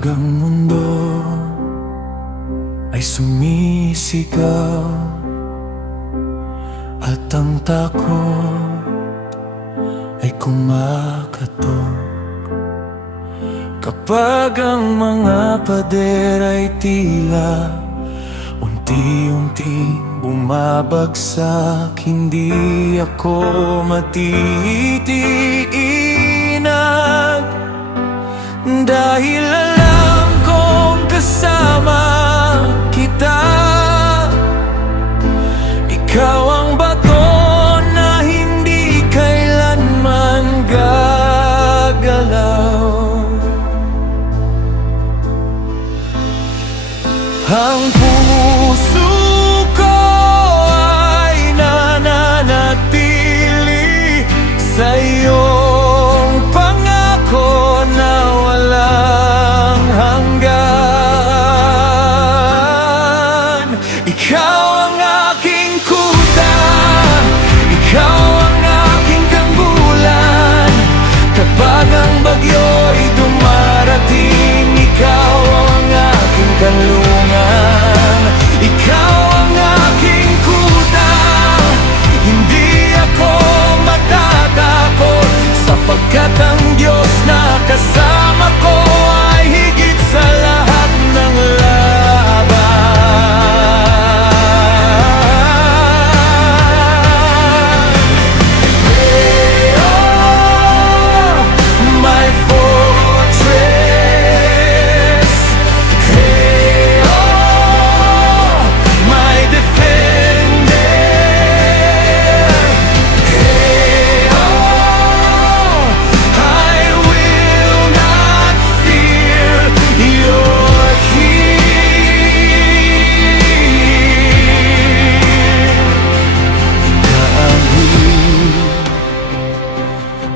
Kapag ang mundo ay sumisigaw at ang takot ay kumakatok, kapag ang mga pader ay tila unti-unting bumabagsak, hindi ako matitiinag, dahil alam kong kasama kita. Ikaw ang bato na hindi kailanman gagalaw. Ang puso ko ay nananatili sa iyong pangako na walang hanggan. Ikaw ang aking kuta, ikaw ang aking tanggulan. Kapag ang bagyo'y dumarating, ikaw ang aking kanlungan. Ikaw ang aking kuta, hindi ako matatakot, sapagkat ang Diyos na kasama ko ay higit sa lahat ng laban. Hey, oh, my fortress. Hey, oh, my defender. Hey, oh, I will not fear, you're here. Dahil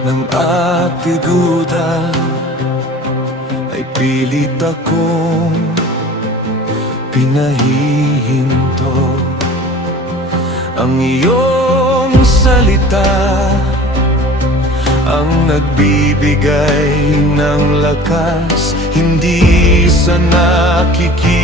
ng atigutan ay pilit akong pinahihinto. Ang iyong salita ang nagbibigay ng lakas, hindi sa nakikita